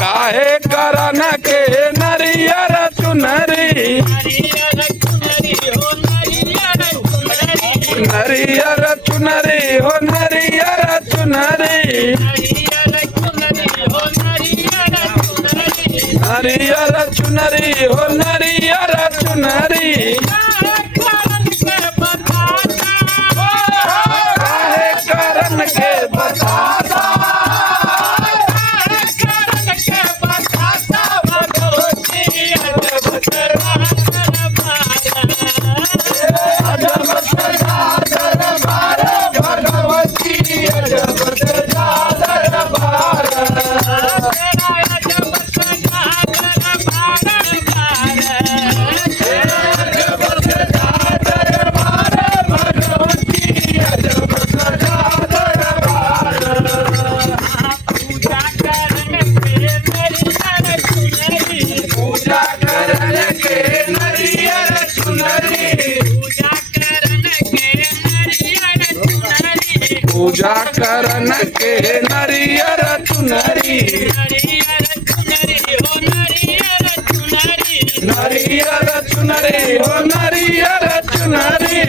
काहे करन के नरियर चुनरी नरियर चुनरी हो नरियर चुनरी नरियर चुनरी हो नरियर चुनरी काहे करन के बतासा पूजा करन के नरियर चुनरी नरियर चुनरी हो नरियर चुनरी